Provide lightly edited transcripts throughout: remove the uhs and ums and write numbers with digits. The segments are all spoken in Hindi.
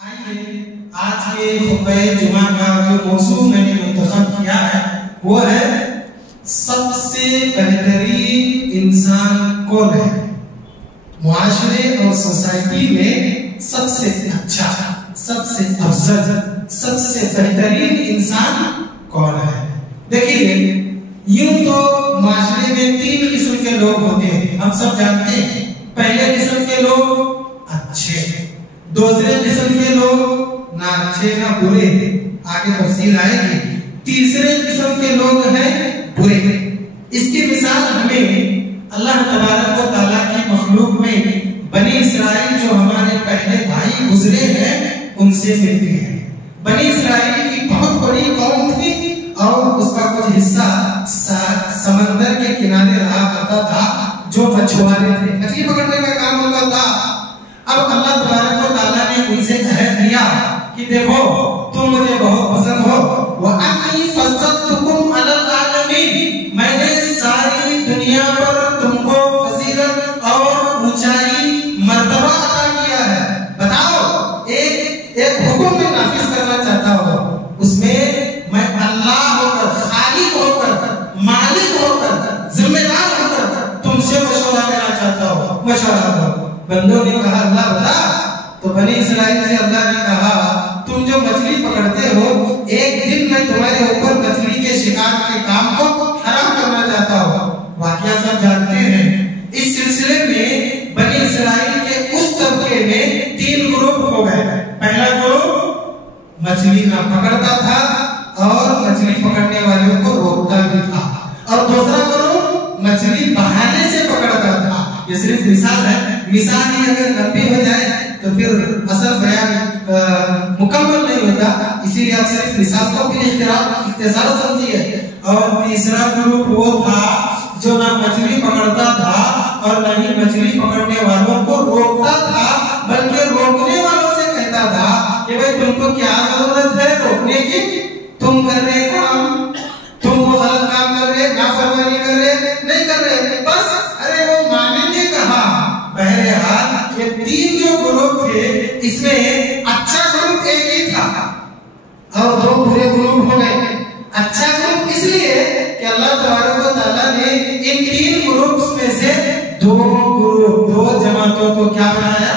आइए आज के खुतबे जुमा का जो मौजू मैंने मुंतखब किया है वो है सबसे बेहतरीन इंसान कौन है। मुआशरे और सोसाइटी में सबसे अच्छा, सबसे अफजल, सबसे बेहतरीन इंसान कौन है। देखिए यूं तो मुआशरे में तीन किस्म के लोग होते हैं, हम सब जानते हैं। पहले किस्म के लोग अच्छे, दूसरे किस्म के लोग ना अच्छे ना बुरे, आगे तफसील आएगी। तीसरे किस्म के लोग हैं बुरे। इसकी मिसाल हमें अल्लाह तबारक व तआला की मखलूक में बनी इसराइल जो हमारे पहले भाई गुजरे हैं उनसे मिलती है। बनी इसराइल की बहुत बड़ी कौम थी और उसका कुछ हिस्सा समंदर के किनारे रहा करता था, जो मछुआरे थे, मछली पकड़ने का काम उनका था। अब अल्लाह तबारक व तआला ने उनसे अहद लिया कि देखो तुम मुझे बहुत पसंद हो, वअन्नी फज़्ज़लतुकुम अलल आलमीन, मैंने सारी दुनिया पर तुमको फजीलत और ऊंचाई मर्तबा अता किया है। बताओ एक हुक्म में नाफिज करना चाहता हो, उसमें मैं अल्लाह होकर, खालिक होकर, मालिक होकर, जिम्मेदार होकर तुमसे मशवरा करना चाहता हो, मशवरा करो। बंदों ने कहा अल्लाह बता, तो बनी इसराइल से अल्लाह ने कहा तुम जो मछली पकड़ते हो, एक दिन मैं तुम्हारे ऊपर मछली के शिकार के काम को हराम करना चाहता हूँ। वाकया सब जानते हैं। इस सिलसिले में बनी इसराइल के उस तबके में तीन ग्रुप हो गए। पहला ग्रुप मछली ना पकड़ता था और मछली पकड़ने वालों को रोकता भी था, और दूसरा ग्रुप मछली बहाने से पकड़ता था। ये सिर्फ मिसाल है, मिसाल ही अगर लंबी हो जाए तो फिर असल बयान मुकम्मल नहीं होता, इसीलिए आप सिर्फ मिसाल को भी इख्तिसार समझिए। और तीसरा ग्रुप वो था जो ना मछली पकड़ता था और न ही मछली पकड़ने वालों को रोकता था, बल्कि रोकने वालों से कहता था कि भाई तुमको क्या जरूरत है रोकने की, तुम कर रहे काम, तुम वो गलत काम कर रहे, नाफरमानी कर रहे, नहीं कर रहे, बस अरे वो मानेंगे कहा। बहरहाल ये तीन जो ग्रुप थे इसमें अच्छा ग्रुप एक ही था और दो बुरे ग्रुप हो गए। अच्छा ग्रुप इसलिए कि अल्लाह तबारक व तआला ने इन तीन ग्रुप्स में से दो जमातों को क्या बनाया,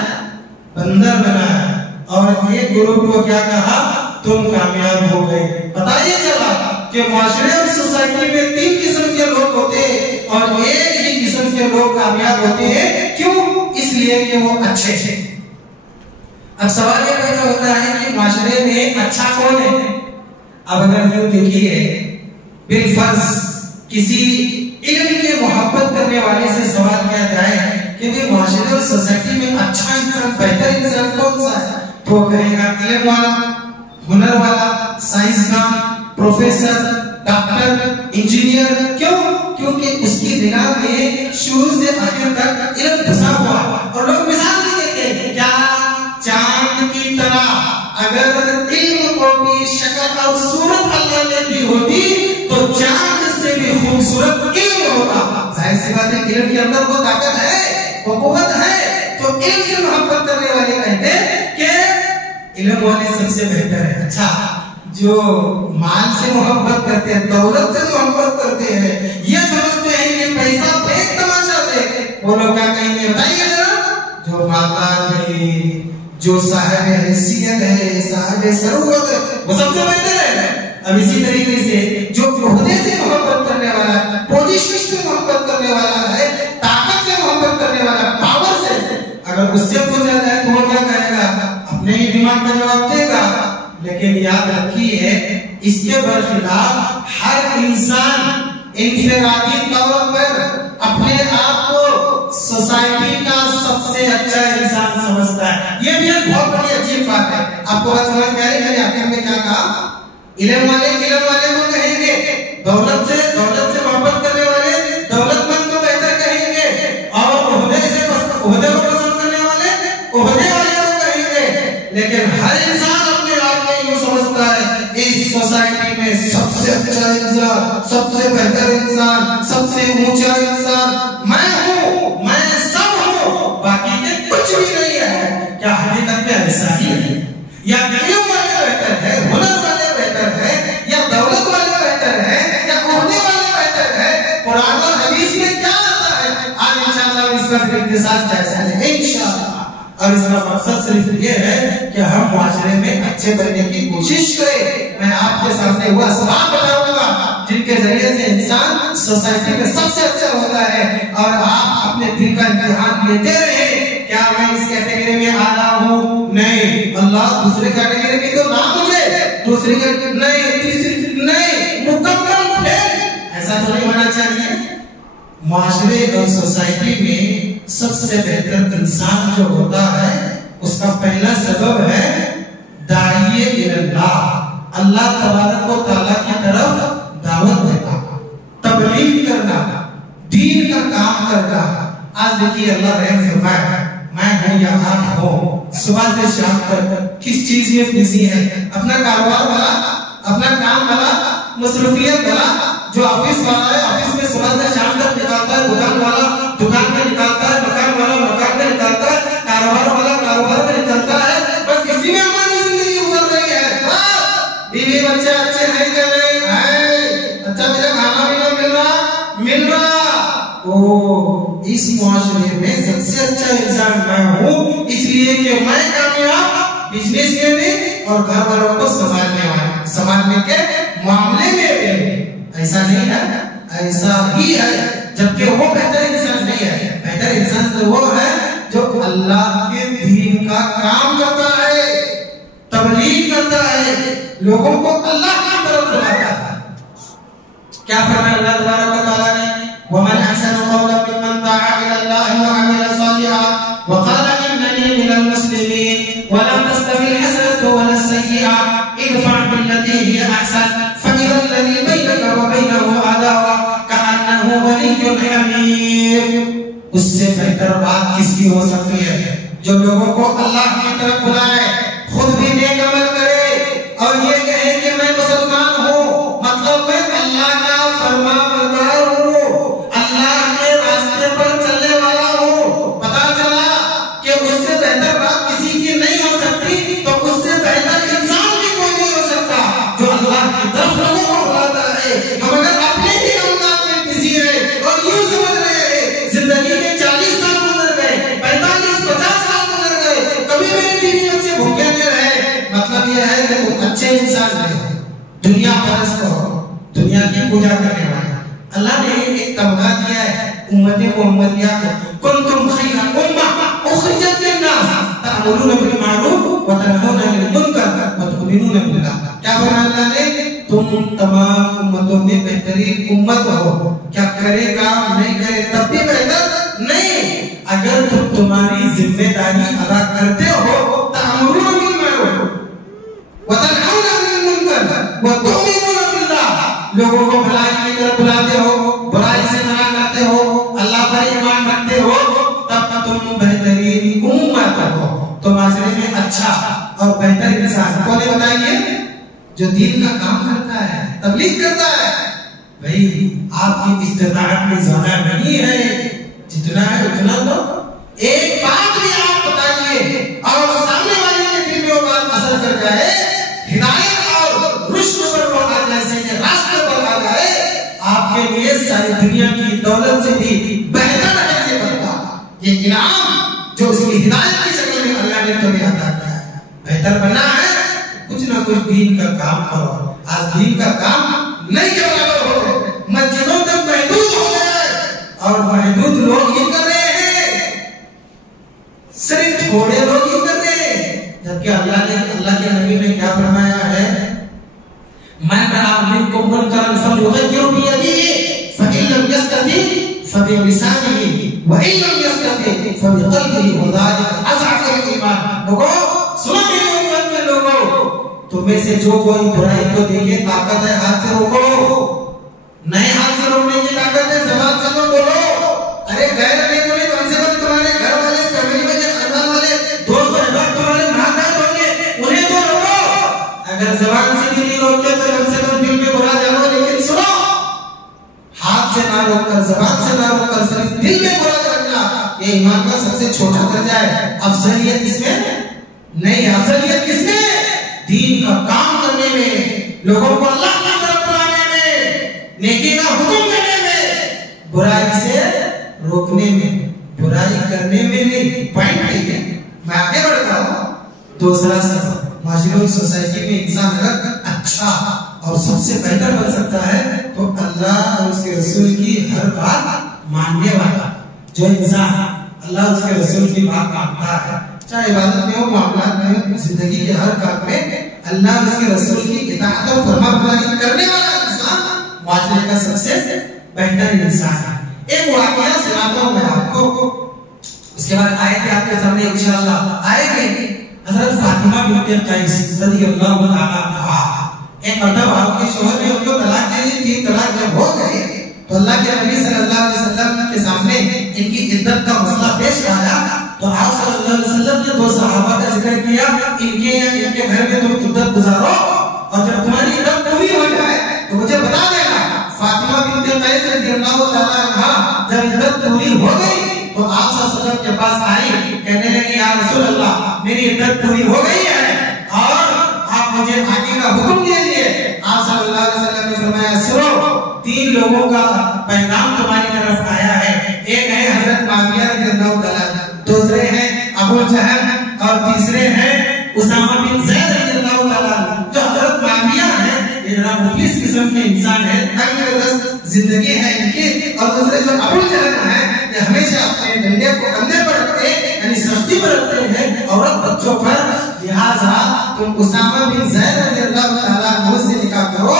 बंदर बनाया, और एक ग्रुप को क्या कहा, तुम कामयाब हो गए। पता ये चला कि माशरे और सोसाइटी में तीन किस्म के लोग होते हैं और एक ही किस्म के लोग कामयाब होते हैं। क्यों? इसलिए कि वो अच्छे थे। अब सवाल ये पैदा होता है कि माशरे में अच्छा कौन है। अब अगर यूं देखिए, बिलफर्ज किसी इल्म के मोहब्बत करने वाले से सवाल किया जाए कि भाई माशरे और सोसाइटी में अच्छा इंसान, बेहतर इंसान कौन सा है, तो कहेगा इल्म वाला, हुनर वाला, साइंसदान, प्रोफेसर, डॉक्टर, इंजीनियर। क्यों? क्योंकि उसकी दिमाग में शुरू से आखिर तक इल्म घुसा हुआ। और लोग मिसाल भी देते हैं, क्या चांद की तरह अगर इल्म को भी शक्ल और सूरत अल्लाह ने दी होती तो चांद से भी खूबसूरत इल्म होता। जाहिर सी बात है, इल्म के अंदर वो ताकत है, वो कुव्वत है। तो इल्म से मोहब्बत करने वाले कहते हैं कि इल्म वाले सबसे बेहतर है। अच्छा, जो माल से मोहब्बत करते हैं, दौलत से मोहब्बत करते हैं, ये समझते हैं कि पैसा फेंक तमाशा दे, वो लोग क्या कहेंगे बताइए जरा, जो मालदार है, जो साहब हैसियत है, साहब सरूरत है, वो सबसे बेहतर है। अब इसी तरीके से जो ओहदे से मोहब्बत करने वाला, पोजीशन से मोहब्बत करने वाला है, ताकत से मोहब्बत करने वाला, पावर से, अगर उससे पूछा जाए तो वो क्या कहेगा, अपने ही दिमाग का जवाब देगा। लेकिन याद रखिए, इसके बरखिलाफ हर इंसान इंफरादी तौर पर अपने आप को सोसाइटी का सबसे अच्छा इंसान समझता है। ये भी एक बहुत बड़ी अजीब बात है। आपको बात समझ में आई? मैंने आखिर में क्या कहा, इल्म वाले को कहेंगे, दौलत से मोहब्बत करने वाले दौलतमंद को बेहतर कहेंगे, और ओहदे को पसंद करने वाले ओहदे वाले को कहेंगे। लेकिन हर इंसान अपने आप में यूं समझता है, इस सोसाइटी में सबसे अच्छा इंसान, सबसे बेहतर इंसान, सबसे ऊंचा इंसान मैं हूँ, मैं सब हूँ, बाकी के कुछ भी नहीं है। क्या हकीकत में ऐसा ही है? या इल्म वाले बेहतर है, हुनर वाले बेहतर है, या दौलत वाले बेहतर है, या ओहदे वाले बेहतर है? कुरान और हदीस में क्या आता है? आज इंशाअल्लाह इसका इख्तिसार जायजा है इंशाअल्लाह। और इसका मकसद सिर्फ ये है कि हम माशरे में अच्छे बनने की कोशिश करें। मैं आपके सामने वो असबाब बताऊंगा जिनके जरिए से इंसान सोसाइटी में सबसे अच्छा होता है। और आप अपने दिल का इम्तिहान लेते रहे, क्या मैं इस कैटेगरी में आ रहा हूँ? नहीं, अल्लाह दूसरे कैटेगरी में तो ना मुझे, दूसरी नहीं, तीसरी नहीं, मुकम्मल ऐसा तो नहीं होना चाहिए। माशरे और सोसाइटी में सबसे बेहतर इंसान जो होता है उसका पहला सबब है दाइये इल्लाह, अल्लाह तबारक व तआला की तरफ दावत देना, तबलीग करना, दीन का काम करना। आज देखिए अल्लाह रहम फरमाए, मैं हूं या आप हो, सुबह से शाम तक किस चीज में बिजी है? अपना कारोबार वाला, अपना काम वाला, मसरूफियत वाला, जो ऑफिस वाला है ऑफिस में सुबह से शाम तक निकालता है, दुकान वाला दुकान में निकालता है, मकान वाला मकान में निकालता है, कारोबार वाला कारोबार में निकालता है। बस इसी में हमारी जिंदगी गुजर रही है। बीवी बच्चे अच्छे नहीं कर रहे हैं, अच्छा मुझे खाना भी नहीं मिल रहा। ओ, इस मुआशरे में सबसे अच्छा इंसान मैं हूँ, इसलिए कि मैं कामयाब बिजनेस में भी और घर वालों को संभालने के मामले में भी। ऐसा नहीं है, ऐसा ही है, जबकि वो बेहतर इंसान नहीं है। बेहतर इंसान तो वो है जो अल्लाह के दीन का काम करता है, तबलीग करता है, लोगों को अल्लाह की तरफ बुलाता है। क्या फरमाया अल्लाह तबारक व तआला ने? वमन अहसनु कौलन मिम्मन दअा इलल्लाहि व अमिला सालिहन व क़ाला इन्ननी मिनल मुस्लिमीन व ला तस्तवी अलहसनतु वला सय्यिआ इदफअ बिल्लती हिय अहसन फइज़ा अल्लज़ी बैनका व बैनहु अदावा कअन्नहु वलिय्युन हमीम। उससे बेहतर बात किसकी हो सकती है? जो लोगों को अल्लाह की तरफ बुलाए, खुद भी नेक अमल करे और ये कहे कि मैं मुसलमान हूँ, मतलब मैं अल्लाह का फरमाबरदार हूँ, अल्लाह के रास्ते पर चलने वाला हूँ। पता चला कि उससे बेहतर बात किसी की नहीं हो सकती, तो उससे बेहतर इंसान भी कोई नहीं हो सकता जो अल्लाह की तरफ लोगों को बुलाता है। हम अगर अपने ही कामकाज में बिजी है और यूं समझ रहे हैं जिंदगी के 40 साल गुजर गए, 45-50 साल गुजर गए, कभी मेरे बीवी बच्चे भूखे नहीं रहे, मतलब यह है कि वो अच्छे इंसान है, दुनिया परस्त हो, दुनिया की पूजा करने वाले। अल्लाह ने एक तमगा दिया है उम्मत मोहम्मदिया को, कुंतुम खैरा उम्मह उखरिजत लिन्नास तअमुरुना बिल मारूफ व तनहौना अनिल मुनकर व तु'मिनूना बिल्लाह। क्या फरमाया अल्लाह ने? तुम तमाम उम्मतों में बेहतरीन उम्मत हो। क्या करे काम नहीं करे तब भी बेहतर नहीं। अगर तुम तुम्हारी जिम्मेदारी अदा करते हो, तअमुरुना बिल मारूफ व तनहौना अनिल मुनकर व तु'मिनूना बिल्लाह, लोगों को भलाई की तरफ बुलाते हो, बुराई से मना करते हो, अल्लाह पर ईमान रखते हो, तब तुम बेहतरीन उम्मत हो। तो माशरे में अच्छा और बेहतर इंसान कौन है बताइए? जो दीन का काम करता है, तबलीग करता है। भाई आपकी इस्तेताअत में ज्यादा नहीं है, जितना है उतना तो एक बात भी आप बताइए और सामने वाले के दिल में वो बात असर कर जाए, हिदायत और रुश्द पर वो आ जाए, रास्ते पर आ जाए, आपके लिए सारी दुनिया की दौलत से भी बेहतर है ये बंदा, ये इनाम जो उसकी हिदायत की शक्ल में अल्लाह ने तुम्हें अता किया है। बेहतर बनना है, कुछ ना कुछ दीन का काम करो। आज दीन का काम नहीं के बराबर हो गए, मस्जिदों तक महदूद हो गए और महदूद लोग ये कर रहे हैं, सिर्फ थोड़े लोग ये कर रहे हैं। जबकि अल्लाह के नबी ने क्या फरमाया है? मन रआ मिनकुम मुनकरन फलयुगय्यिरहु बियदिही फइन लम यस्तति फबिलिसानिही व इन लम यस्तति फबिक़ल्बिही व ज़ालिका अज़अफ़ुल ईमान। लोगों सुनो मेरी उम्मत के लोगों, तुम्हें से जो कोई बुराई को देखे ताकत है हाथ से रोको, नए हाथ से रोकने की ताकत है, ज़बान से तो बोलो। अरे गैर नहीं बोले, कम से कम तुम्हारे घर वाले, फैमिली में जो खानदान वाले दोस्त अहबाब तुम्हारे नादान होंगे, उन्हें तो रोको। अगर ज़बान से भी नहीं रोकते तो कम से कम दिल में बुरा जानो, लेकिन सुनो, हाथ से ना रोककर, ज़बान से ना रोककर सिर्फ दिल में बुरा करना, ये ईमान का सबसे छोटा दर्जा है। अफजलियत इसमें नहीं, अफजलियत किसमें? दीन का काम करने में, लोगों को अल्लाह की तरफ बुलाने में, नेकी का हुक्म देने में, बुराई से रोकने में, बुराई करने में नहीं। पॉइंट है, मैं आगे बढ़ता हूँ। दूसरा सबक, माशरे सोसाइटी में इंसान अगर अच्छा और सबसे बेहतर बन सकता है तो अल्लाह और उसके रसूल की हर बात मानने वाला। जो इंसान अल्लाह उसके रसूल की बात मानता है, चाहे इबादत में हो, मामलात में हो, जिंदगी के हर काम में अल्लाह उसके रसूल की इताअत और फरमाबरदारी करने वाला इंसान माशरे का सबसे बेहतर इंसान है। एक वाकया सुनाता हूं मैं आपको, उसके बाद आयत आपके सामने इंशाअल्लाह आएगी। हजरत फातिमा बिन्त कैस रज़ियल्लाहु ताला अन्हा, एक मर्तबा उनके शौहर ने उनको तलाक दे दी थी। तलाक जब हो गई तो अल्लाह के नबी सल्लल्लाहु अलैहि वसल्लम के सामने इनकी इद्दत का मसला पेश आया। तो आप सल्लल्लाहु अलैहि वसल्लम ने दो सहाबा का जिक्र किया, इनके घर में तुम इद्दत गुजारो और जब तुम्हारी इद्दत पूरी हो जाए तो मुझे बता देना। फातिमा बिन्त कैस रज़ियल्लाहु ताला अन्हा जब इद्दत पूरी हो गई तो आप सल्लल्लाहु अलैहि वसल्लम के पास आई, कहने लगी या रसूल अल्लाह, मेरी इद्दत पूरी हो गई है और आप मुझे आगे का हुक्म दीजिए। आप सल्लल्लाहु अलैहि वसल्लम ने फरमाया, सुनो, 3 लोगों का पैगाम तुम्हारी तरफ आया है। एक है हजरत माविया रज़ियल्लाहु ताला, दूसरे हैं अबू जहल और तीसरे हैं उसामा बिन ज़ैद रज़ियल्लाहु ताला। जो हजरत माविया है ये जरा मुफलिस किस्म के इंसान है, तंग जिंदगी है इनकी, और दूसरे जो अबू जहल है ये हमेशा अपने डंडे को कंधे पर रखते हैं, यानी सख्ती पर रखते हैं औरत बच्चों पर। लिहाजा तुम उसामा बिन ज़ैद रज़ियल्लाहु ताला मुझसे निकाह करो,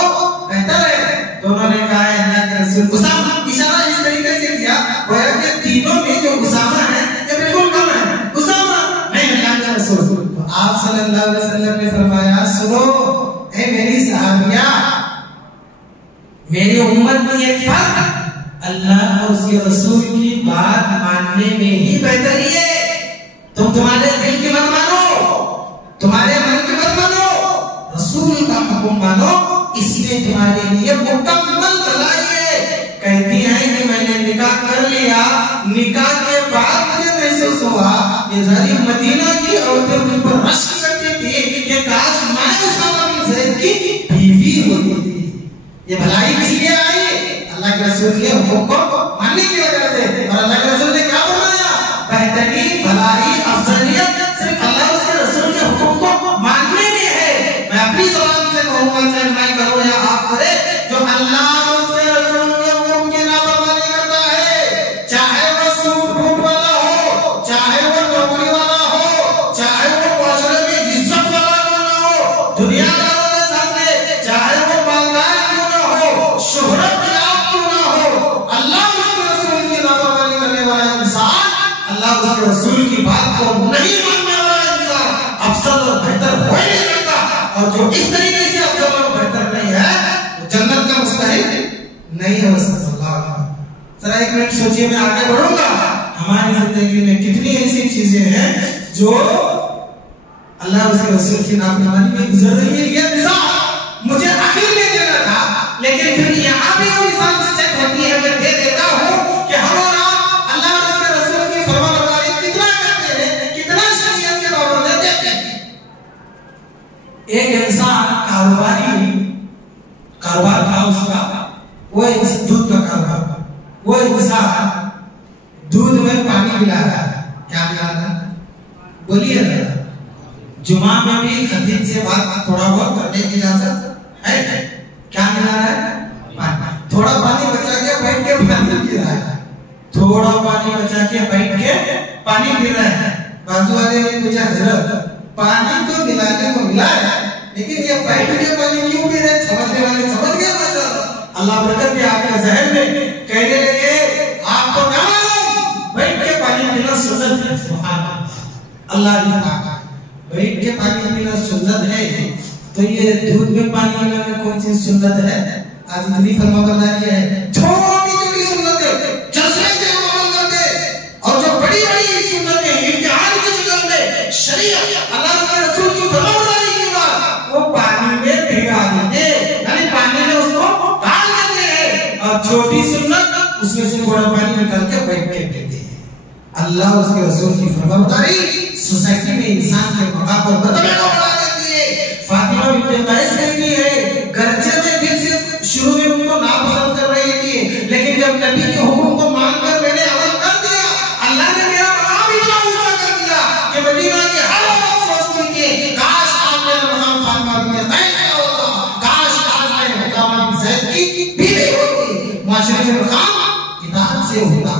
बेहतर है। दोनों ने कहा है अल्लाह के रसूल, उसामा इशारा इस तरीके से किया गोया कि तीनों में जो उसामा है ये बिल्कुल कम है, उसामा नहीं अल्लाह के रसूल। तो आप सल्लल्लाहु अलैहि वसल्लम ने फरमाया, सुनो ए मेरी सहाबिया, मेरी उम्मत में एक फर्क अल्लाह और उसके रसूल की बात मानने में ही बेहतरी है। तुम तुम्हारे दिल की मत मानो, तुम्हारे मन की मत मानो, रसूल का हुक्म मानो, इसमें तुम्हारे लिए मुकम्मल भलाई है। कहती है कि मैंने निकाह कर लिया, निकाह के बाद मुझे महसूस हुआ ये सारी मदीना की औरतें मुझ पर रश्क करती थी कि काश मैं उसामा बिन ज़ैद की बीवी होती थी। ये भलाई किस लिए आई? अल्लाह के रसूल के हुक्म को मानने की वजह से। और अल्लाह के रसूल ने क्या फरमाया? बेहतरीन भलाई अफजलियत सिर्फ अल्लाह उसके रसूल के हुक्म को मानने में है। मैं अपनी ज़ुबान से कहूंगा, चाहे मैं करूं या आप करें, जो अल्लाह और उसके रसूल के हुक्म की नाफरमानी करता है, चाहे वो सूट बूट वाला हो, चाहे वो नौकरी वाला हो, चाहे वो माशरे में इज्जत वाला क्यों ना हो, दुनियादारों के सामने चाहे वो मालदार क्यों ना हो, शोहरत रसूल की बात को नहीं मानने वाला इंसान अफजल और बेहतर हो ही नहीं सकता। और जो इस तरीके से अफजल और बेहतर नहीं है वो जन्नत का मुस्तहिक नहीं हो सकता। जरा एक मिनट सोचिए, मैं आगे बढ़ूंगा। हमारी जिंदगी में कितनी ऐसी चीजें हैं जो अल्लाह उसके रसूल की नाफरमानी में गुजर रही है। ये मिसाल मुझे आखिर में देना था, लेकिन फिर यहाँ भी वो मिसाल सेट होती है, मैं दे देता हूँ कि हमारा एक इंसान कारोबार था उसका, वो दूध का कारोबार, वो इंसान दूध में पानी मिला रहा है। क्या मिला रहा है? बोलिए ना। जुमा में भी खतीब से बात थोड़ा बहुत करने की इजाजत है। क्या मिला रहा है? पानी। थोड़ा पानी बचा के बैठ के पानी पी रहा है, थोड़ा पानी बचा के बैठ के पानी पी रहा है। बाजू वाले ने पूछा, हजरत पानी तो मिलाने को मिला है, लेकिन ये बैठ के पानी क्यों पी रहे? समझने वाले समझ गए। अल्लाह बरकत दे आपके ज़हन में। कहने लगे, आपको क्या मालूम बैठ के पानी पीना सुन्नत है? सुभान अल्लाह, बैठ के पानी पीना सुन्नत है, तो ये दूध में पानी मिलाना कौन सी सुन्नत है? आज इतनी फरमाबरदारी है, छोटी छोटी सुन्नत है जज्बे से अमल करते, और जो बड़ी बड़ी सुन्नत है इम्तिहान की जगह में शरीयत अल्लाह के रसूल की फरमाबरदारी के बाद वो पानी में भिगा देते, यानी पानी में उसको डाल देते हैं, और छोटी सुन्नत उसमें से थोड़ा पानी निकाल के बैठ के देते हैं। अल्लाह उसके रसूल की फरमाबरदारी सोसाइटी में इंसान के मकाम पर मर्तबे को बढ़ा देती है। फातिमा बिन्त कैस कहती है, गर्जे में दिल से शुरू में उनको नापसंद कर रही थी, लेकिन जब नबी के हुक्म को मानकर मैंने अमल कर दिया, अल्लाह ने मेरा मकाम इतना ऊंचा कर दिया कि मदीना की हर औरत सोचती थी काश आज मेरा मकाम फातिमा बिन्त कैस का होता, काश आज मैं फातिमा बिन्त कैस की बीवी होती। माशरे में मकाम इताअत से होता।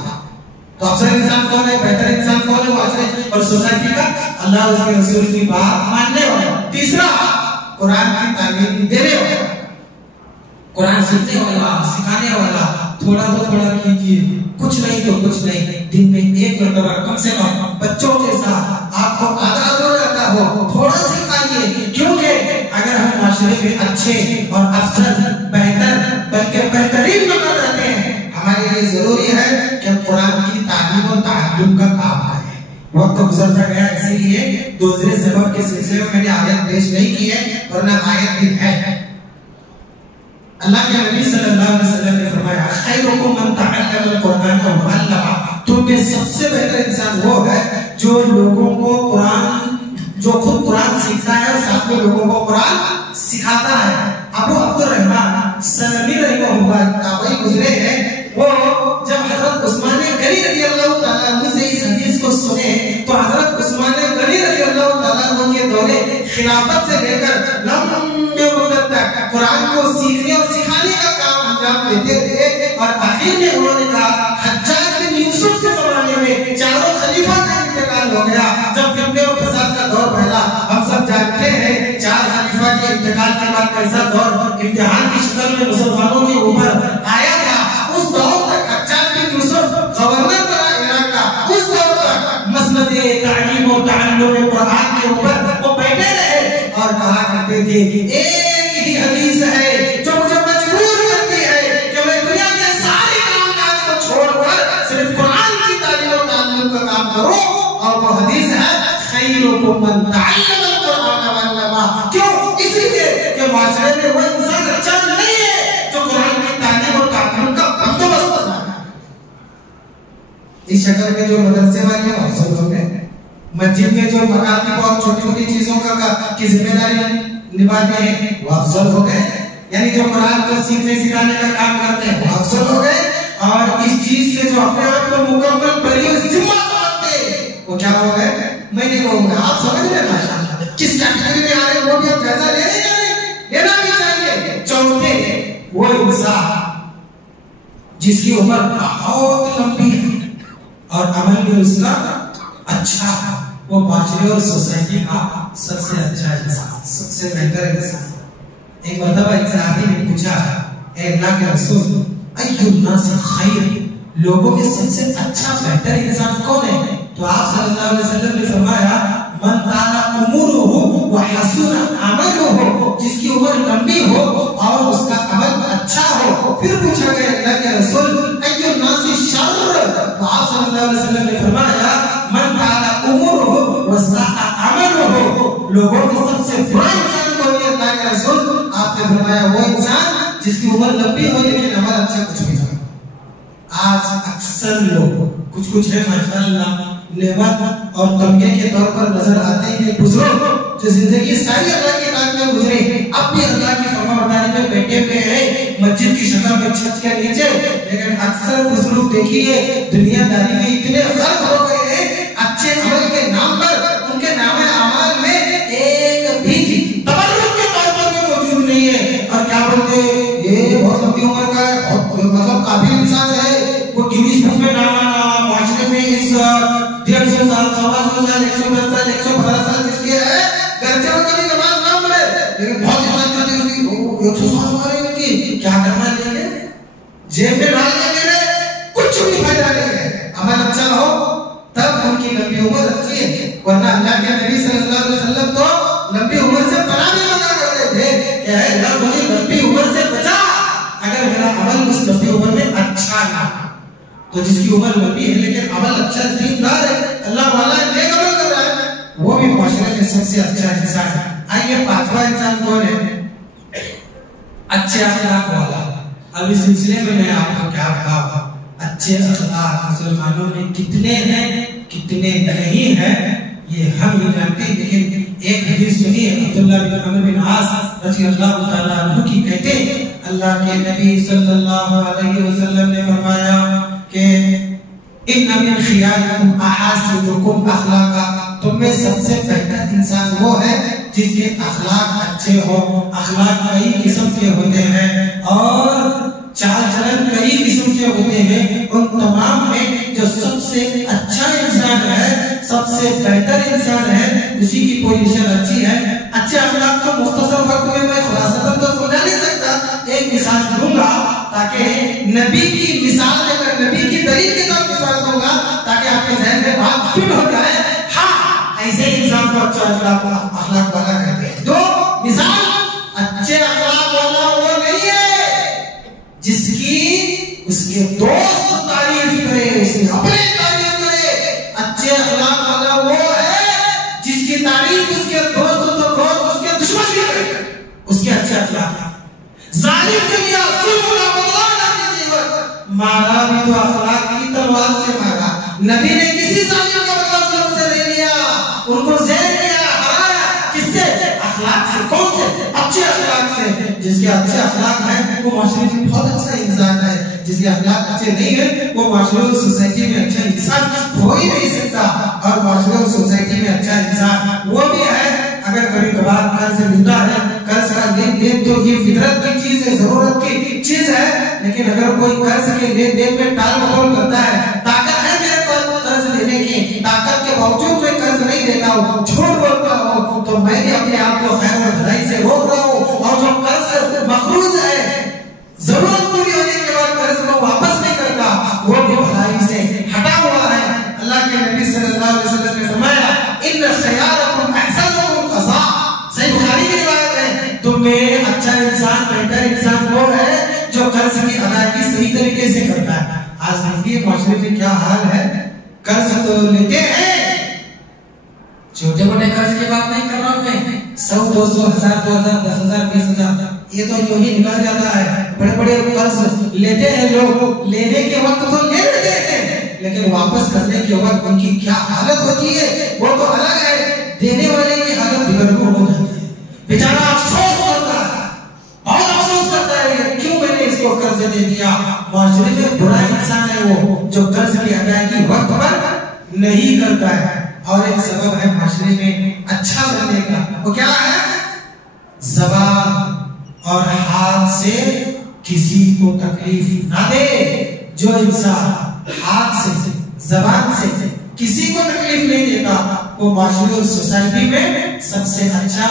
तो अफसर इंसान कौन है, बेहतर इंसान कौन है? माशरे और सोसाइटी का अल्लाह उसके रसूल की बात मानने वाला। तीसरा, कुरान की तालीम देने वाला, कुरान सीखने वाला, सिखाने वाला। थोड़ा तो थोड़ा कीजिए, कुछ नहीं तो कुछ नहीं, दिन में एक मरतबा कम से कम बच्चों के साथ आपको आधा अधूरा हो थोड़ा सिखाइए, क्योंकि अगर हम माशरे में अच्छे और अफसर बेहतर बल्कि बेहतरीन बनकर रहते हैं, हमारे लिए जरूरी है कि कुरान की तालीम और ताल्लुम का काम करें। वक्त गुजरता गया, इसीलिए दूसरे सबब के सिलसिले में मैंने आयत पेश नहीं की है, वरना आयत भी है। अल्लाह के नबी सल्लल्लाहु अलैहि वसल्लम ने फरमाया, खैरुकुम मन तअल्लम अल-कुरान व अल्लमा। तुम में सबसे बेहतर इंसान वो है जो लोगों को कुरान, जो खुद कुरान सीखता है और साथ में लोगों को कुरान सिखाता है। अबू अब्दुर रहमान सलमी रहमहुल्लाह ताबई गुजरे हैं, वो जब हजरत उस्मान गनी रज़ियल्लाहु ताला अन्हु से इस हदीस को सुने तो हजरत उस्मान गनी रज़ियल्लाहु ताला अन्हु के दौरे खिलाफत से लेकर लंबे मुद्दत तक कुरान को सीखने और सिखाने का काम अंजाम देते थे। और आखिर में उन्होंने कहा, हज्जाज बिन यूसुफ के जमाने में चारों खलीफा का इंतकाल हो गया, जब फितने और फसाद का दौर फैला। हम सब जानते हैं चार खलीफा के इंतकाल के बाद कैसा दौर इम्तिहान की शक्ल में मुसलमानों के ऊपर आया था। उस दौर तक हज्जाज बिन यूसुफ गवर्नर बना इलाका, उस दौर तक मसलदे तालीम और तअल्लुम कुरान के ऊपर वो बैठे रहे और कहा करते थे कि एक ही हदीस है जो मुझे मजबूर करती है कि मैं दुनिया के सारे कामकाज को छोड़कर सिर्फ कुरान की तालीम और तअल्लुम का काम करूं, और वो हदीस है खैरुकुम मन तअल्लम अल-कुरान व अल्लमा। क्यों? इसलिए कि माशरे में वो इंसान अच्छा नहीं है जो कुरान की तालीम और तअल्लुम का बंदोबस्त करता है। इस शक्ल में जो मदरसे वाले अफसर लोग हैं, मस्जिद में जो मकातब और छोटी-छोटी चीजों का की जिम्मेदारी निभाते हैं, वो अफसर हो गए। यानी जो कुरान को सीखने सिखाने का काम करते हैं वो अफसर हो गए, और इस चीज से जो अपने आप को मुकम्मल बरी और जिम्मा समझते हैं वो क्या हो गए? मैं नहीं कहूंगा, आप समझ रहे हैं माशाअल्लाह किस कैटेगरी में आ रहे हैं, वो भी पैसा लेना भी चाहिए। चौथे, वो इंसान जिसकी उम्र बहुत लंबी है और अमल भी उसका अच्छा, वो माशरे और सोसाइटी का सबसे अच्छा इंसान, सबसे बेहतर इंसान। एक मर्तबा एक सहाबी ने पूछा, ए अल्लाह के रसूल, अय्युन्नास खैर, लोगों में सबसे अच्छा बेहतर इंसान कौन है? तो आप सल्लल्लाहु अलैहि वसल्लम ने फरमाया, मन ताला उमरुहु व हसुना अमलुहु, जिसकी उम्र लंबी हो और उसका अमल अच्छा हो। फिर पूछा गया, अल्लाह के रसूल, अय्युन्नास शर्र, तो आप सल्लल्लाहु अलैहि वसल्लम ने फरमाया, मन ताला उमरुहु व सआ अमलुहु, लोगों में सबसे बुरा इंसान कौन है? अल्लाह के रसूल, आपने फरमाया वो इंसान जिसकी उम्र लंबी हो लेकिन अमल अच्छा कुछ नहीं हो। आज अक्सर लोग कुछ है माशाअल्लाह नेमत और तमगे के तौर पर नजर आते हैं बुजुर्ग जो जिंदगी सारी अल्लाह की इताअत में गुजरे, अब भी अल्लाह की फरमाबरदारी में बैठे हुए हैं मस्जिद की शक्ल में छत के नीचे, लेकिन अक्सर बुजुर्ग देखिए दुनियादारी में इतने गर्क हो गए हैं, अच्छे अमल के नाम पर उनके नामे अमाल में एक भी तबर्रुक के तौर पर भी मौजूद नहीं है। और क्या बोलते हैं, ये बहुत लंबी उम्र का है, मतलब काबिल इंसान है, वो गिनीज बुक में नाम आना, माशरे में इस 150 साल 100 साल 110 साल 115 साल जिसकी है, गर्चे में कभी नमाज ना पढ़े लेकिन बहुत इज्जत करते हैं उसकी, 100 साल हमारे उनकी क्या करना चाहिए? जेब में डालने के लिए कुछ भी फायदा नहीं है। अमल अच्छा हो तब उनकी लंबी उम्र अच्छी है, वरना अल्लाह के नबी सल्लल्लाहु अलैहि वसल्लम तो लंबी उम्र से पनाह भी मांगा करते थे कि है अल्लाह मुझे लंबी उम्र से बचा, अगर मेरा अमल उस लंबी उम्र में अच्छा ना। तो जिसकी उम्र लंबी है लेकिन अमल अच्छा दीनदार है, अल्लाह वाला नेक अमल कर रहा है, वो भी माशरे में सबसे अच्छा इंसान है। आइए पांचवा इंसान कौन है? अच्छे अखलाक वाला। अब इस सिलसिले में मैं आपको क्या बताऊं, अच्छे अखलाक मुसलमानों में कितने हैं कितने नहीं हैं ये हम ही जानते हैं। लेकिन एक हदीस सुनिए, अब्दुल्लाह बिन अमर बिन आस रज़ियल्लाहु ताला अन्हु की कहते, अल्लाह के नबी सल्लल्लाहु अलैहि वसल्लम ने फरमाया कि इन्ना मिन खियारिकुम अहसिनुकुम अखलाका, तुम में सबसे बेहतर इंसान वो है जिसके अखलाक अच्छे हो। अखलाक कई किस्म के होते हैं और चाल चलन कई किस्म के होते हैं। उन तमाम में जो सबसे अच्छा इंसान है, सबसे बेहतर इंसान है, उसी की पोजीशन अच्छी है। अच्छे अखलाक को मुख्तसर वक्त में मैं खुलासतन तो समझा नहीं सकता, एक मिसाल दूंगा ताकि नबी की मिसाल देकर, नबी की दलील के साथ मिसाल दूंगा ताकि आपके ज़हन में बात फिट हो जाए। हाँ, ऐसे इंसान को अच्छा अखलाक वाला कहते हैं। दो मिसाल, अच्छे अखलाक वाला वो नहीं है जिसकी उसके दोस्त तारीफ करे, उसकी अपने तारीफ करे। अच्छे अखलाक वाला वो है जिसकी तारीफ उसके दोस्त तो दोस्त उसके दुश्मन भी करे, उसके अच्छे अखलाक। जालिम से किया जुल्म ना बदला ना किसी, मारा भी तो अखलाक की तलवार से मारा। नबी ने किसी जालिम का बदला जुल्म से ले लिया, उनको ज़हन किया, हराया। किससे? अखलाक से। कौन से? अच्छे अखलाक से। जिसके अच्छे अखलाक हैं वो माशरे में बहुत अच्छा इंसान है। जिसके अखलाक अच्छे नहीं है वो माशरे और सोसाइटी में अच्छा इंसान हो ही नहीं सकता। और माशरे और सोसाइटी में अच्छा इंसान वो भी है अगर कभी कभार कर्ज मिलता है, कर्ज का लेन देन तो ये फितरत की चीज है, जरूरत की चीज है। लेकिन अगर कोई कर्ज के लेन देन में टाल मटोल करता है, ताकत है मेरे पास कर्ज लेने की, ताकत के बावजूद मैं कर्ज नहीं देता हूँ, झूठ बोलता हूँ, तो मैं भी अपने आप को खैर और भलाई से रोक रहा हूँ। और जो कर्ज मखरूज है, जरूरत पूरी होने के बाद कर्ज को वापस नहीं करता, वो भी भलाई से हटा हुआ है। अल्लाह के नबी सल्लल्लाहु अलैहि वसल्लम ने फरमाया, इन्न खयारकुम अहसनुकुम क़ज़ा। सही बुखारी की रिवायत है, तुम में अच्छा इंसान, बेहतर इंसान वो है जो कर्ज की अदायगी सही तरीके से करता है। आज देखिए माशरे में क्या हाल है, कर्ज तो लेते हैं, छोटे मोटे कर्ज की बात नहीं कर रहा हूं मैं, 100, 200, 1000, 2000, 10,000, 20,000 ये तो यूं ही निकल जाता है। बड़े बड़े कर्ज लेते हैं लोग, लेने के वक्त तो ले लेते हैं, लेकिन वापस करने के वक्त उनकी क्या हालत होती है वो तो अलग है। देने वाले की हालत बिगड़कर हो जाती है, बेचारा अफसोस करता है, बहुत अफसोस करता है क्यों मैंने इसको कर्ज दे दिया। माशरे में बुरा इंसान है वो जो कर्ज की अदायगी वक्त पर नहीं करता है। और एक सबब है माशरे में अच्छा बनने का, वो क्या है? ज़बान और हाथ से किसी को तकलीफ ना दे। जो इंसान हाथ से, जबान से किसी को तकलीफ नहीं देता वो माशरे और सोसाइटी में सबसे अच्छा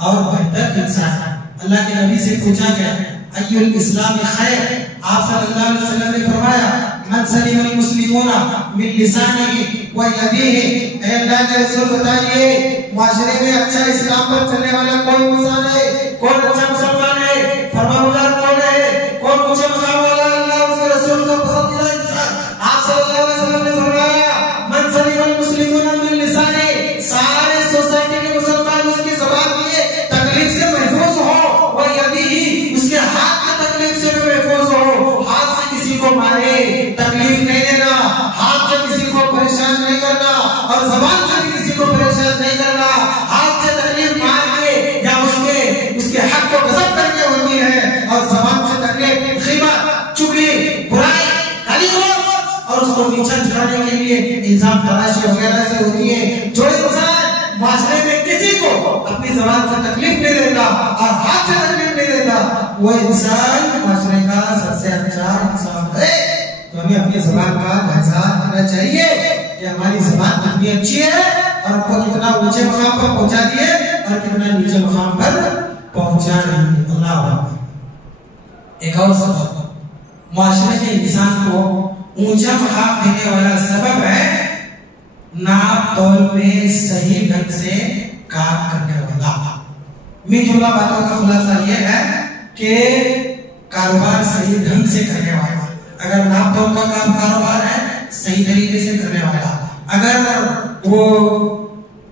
और बेहतर इंसान है। अल्लाह के नबी से पूछा गया, अय्युल इस्लाम खैर? आप सल्लल्लाहु अलैहि वसल्लम ने फरमाया, मन सलिमल मुस्लिमूना मिन लिसानिही व यदिही। अल्लाह के रसूल बताइए, माशरे में अच्छा इस्लाम पर चलने वाला कौन इंसान है? कौन अच्छा मुसलमान है? फरमाबरदार कौन है? कौन ऊंचे मकाम वाला? अल्लाह उसके रसूल का पसंदीदा इंसान। आप सल्लल्लाहु अलैहि वसल्लम ने फरमाया, मन सलिमल मुस्लिमूना मिन लिसानिही, सारे सोसाइटी के मुसलमान उसकी ज़बान की तकलीफ से महफूज हो, व यदिही, उसके हाथ की तकलीफ से भी महफूज हो। हाथ से किसी को मारे, तकलीफ नहीं देना, हाथ से किसी को परेशान नहीं करना, और ज़बान से भी किसी को परेशान नहीं करना। हाथ से तकलीफ मार के या उसके हक को गज़ब करके होती है, और ज़बान से तकलीफ ग़ीबत, चुगली, बुराई, गाली-गलौज और उसको नीचा दिखाने के लिए इल्जाम तराशी वगैरह से होती है। जो इंसान माशरे में किसी को अपनी ज़बान से तकलीफ नहीं देता और हाथ से तकलीफ नहीं देता, वो इंसान माशरे का सबसे अच्छा इंसान है। तो हमें अपनी ज़बान का जायजा करना चाहिए कि हमारी ज़बान कितनी अच्छी है और हमको कितना ऊंचे मकाम पर पहुंचा दिए और कितना नीचे मकाम पर पहुंचा रही है। अल्लाह। एक और सबब माशरे के इंसान को ऊंचा मकाम देने वाला सबब है नाप तौल में सही ढंग से काम करने वाला। मिजुला बातों का खुलासा यह है कि कारोबार सही ढंग से करने वाला, अगर नाप तौल का काम कारोबार है सही तरीके से करने वाला, अगर वो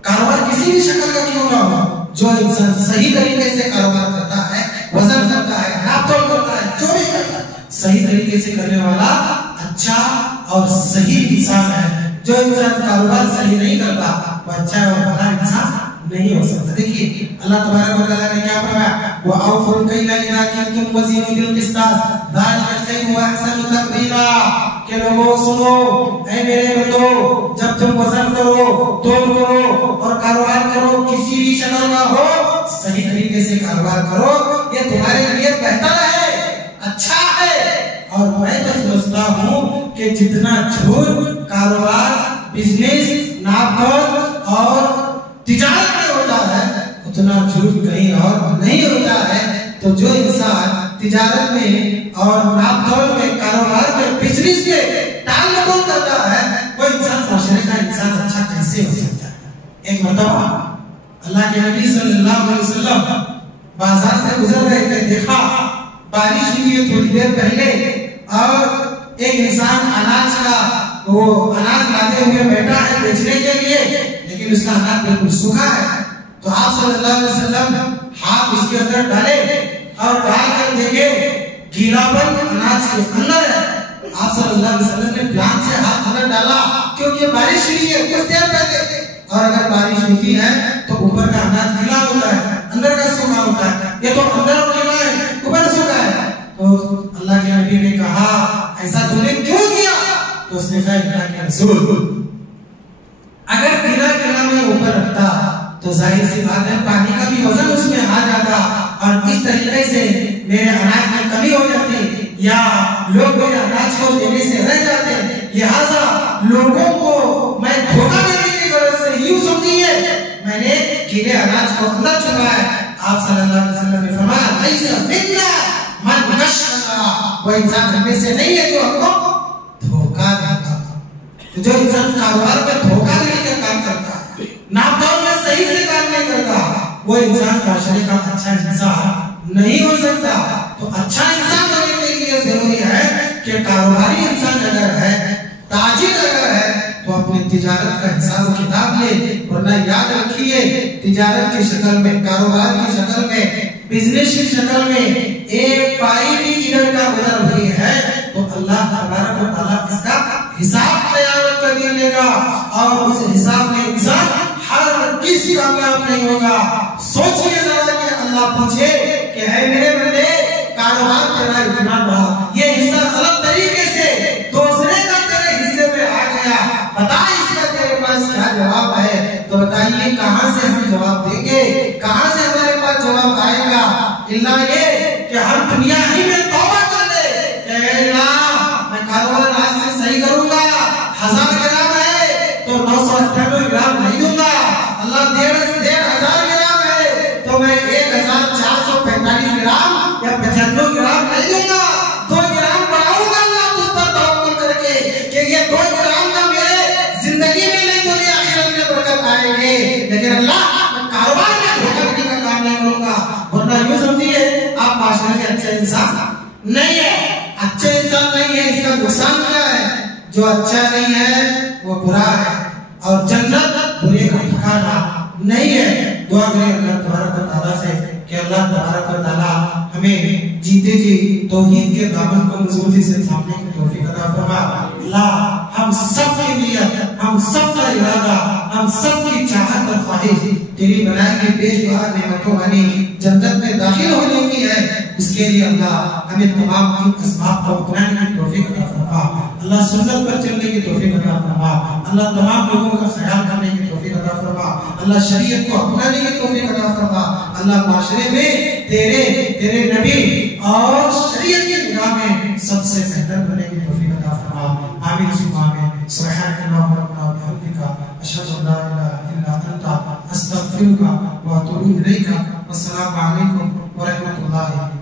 कारोबार किसी भी शक्ल का क्यों ना हो, जो इंसान सही तरीके से कारोबार करता है, वजन करता है, नाप तौल करता है, जो भी करता है सही तरीके से करने वाला अच्छा और सही इंसान है। जो इंसान कारोबार सही नहीं करता वो अच्छा और भला इंसान नहीं हो सकता। देखिए अल्लाह तबारक व तआला ने क्या फरमाया, व औफुल कैला इज़ा किलतुम वज़ीनु बिल क़िस्तास ज़ालिका खैरुन व अहसनु तक़दीरा। के लोगों सुनो, ऐ मेरे बंदो, जब तुम वजन करो, तोल करो और कारोबार करो, किसी भी शक्ल का हो, सही तरीके से कारोबार करो, ये तुम्हारे लिए बेहतर है, अच्छा है। और मैं तो समझता हूँ कि जितना झूठ कारोबार, बिजनेस, नापतोल और तिजारत में होता है उतना झूठ कहीं और नहीं होता है। तो जो इंसान तिजारत में और नापतोल में, कारोबार में, बिजनेस में टाल मटोल करता है, वो इंसान माशरे का इंसान अच्छा कैसे हो सकता है। एक मरतबा अल्लाह के नबी सल्लल्लाहु अलैहि वसल्लम बाजार से गुजर रहे थे, देखा बारिश हुई है थोड़ी देर पहले और एक इंसान अनाज का वो अनाज लाते हुए बैठा है बेचने के लिए, लेकिन उसका अनाज बिल्कुल सूखा है। तो आप सल्लल्लाहु अलैहि वसल्लम हाथ उसके अंदर डाले और डालकर देखे गीलापन अनाज के अंदर है। आप सल्लल्लाहु अलैहि वसल्लम ने ध्यान से हाथ अंदर डाला, क्योंकि बारिश हुई है कुछ देर पहले, और अगर बारिश होती है तो ऊपर का अनाज गीला होता है, अंदर का सूखा होता है। ये तो अंदर गीला है, ऊपर सूखा है। तो अल्लाह के नबी ने कहा, ऐसा तूने क्यों किया? तो उसने कहा, अल्लाह के रसूल, अगर गीला गीला में ऊपर रखता तो जाहिर सी बात है पानी का भी वजन उसमें आ जाता और इस तरीके से मेरे अनाज में कमी हो जाती या लोग मेरे अनाज को देने से रह जाते। लिहाजा लोगों को मैं धोखा देने की गरज से यूं समझिए मैंने गीले अनाज को अंदर छुपाया। आप सल्लल्लाहु अलैहि वसल्लम ने फरमाया, ऐसा मिन्ना मन गशना, वो इंसान हमें से नहीं है जो हमको धोखा देता। तो जो इंसान कारोबार में धोखा देने का काम करता है, नापतोल में सही से काम नहीं करता, वो इंसान माशरे का अच्छा इंसान नहीं हो सकता। तो अच्छा इंसान होने के लिए जरूरी है कि कारोबारी इंसान अगर है, ताजिर अगर है, तो अपनी तिजारत का हिसाब किताब ले। वरना याद रखिए, तिजारत की शक्ल में, कारोबार की शक्ल में, बिजनेस की शक्ल में एक पाई भी इधर का उधर हुई है तो अल्लाह तबारक व तआला इसका हिसाब क़यामत का दिन लेगा और उस हिसाब में इंसान हर किसी कामयाब नहीं होगा। सोचिए जरा कि अल्लाह पूछे कि है मेरे बंदे, कारोबार तेरा इतना बड़ा, ये हिस्सा गलत तरीके से दूसरे का तेरे हिस्से में आ गया, बता इसका तेरे पास क्या जवाब है? तो बताइए कहां से हम जवाब देंगे, कहां से हमारे पास जवाब आएगा? इल्ला ये कि हम दुनिया ही में तौबा कर ले कि अल्लाह मैं कारोबार आज से सही करूंगा, 1000 ग्राम है तो 998 ग्राम नहीं दूंगा, अल्लाह 1500 ग्राम है तो मैं 1445 ग्राम या 95 ग्राम नहीं दूंगा, 2 ग्राम बढ़ाऊंगा अल्लाह तुझ पर तवक्कुल करके कि ये 2 ग्राम का मेरे जिंदगी में नहीं दुनिया आखिरत में बरकत आएगी। लेकिन अल्लाह मैं कारोबार में धोखा देने का काम नहीं करूंगा। वरना यूं समझिए आप माशरे के अच्छे इंसान नहीं है, अच्छे इंसान नहीं है। इसका नुकसान क्या है? जो अच्छा नहीं है वो बुरा है और जन्नत बुरे का ठिकाना नहीं है। दुआ करें अल्लाह तबारक व तआला से कि अल्लाह तबारक व तआला हमें जीते जी तौहीद के दामन को मजबूती से थामने की तौफीक अता फरमा। अल्लाह हम सब की नियत, हम सब का इरादा, हम सब की चाहत और ख्वाहिश तेरी बनाई हुई बेशुमार नेमतों वाली जन्नत में दाखिल होने की है। इसके लिए अल्लाह हमें तमाम असबाब को अपनाने की तौफीक अता फरमा। अल्लाह सुन्नत पर चलने की तौफीक अता फरमा। अल्लाह तमाम लोगों का ख्याल करने की तौफीक अता फरमा। अल्लाह शरीयत को अपनाने की तौफीक अता फरमा। अल्लाह माशरे में तेरे नबी और शरीयत की निगाह में सबसे बेहतर बनने की तौफीक अता फरमा। आमीन सुब्हान आमीन। सुब्हानल्लाहि व बिहम्दिका अशहदु अन ला इलाहा इल्ला अंता अस्तगफिरुका व अतूबु इलैका। अस्सलामु अलैकुम व रहमतुल्लाहि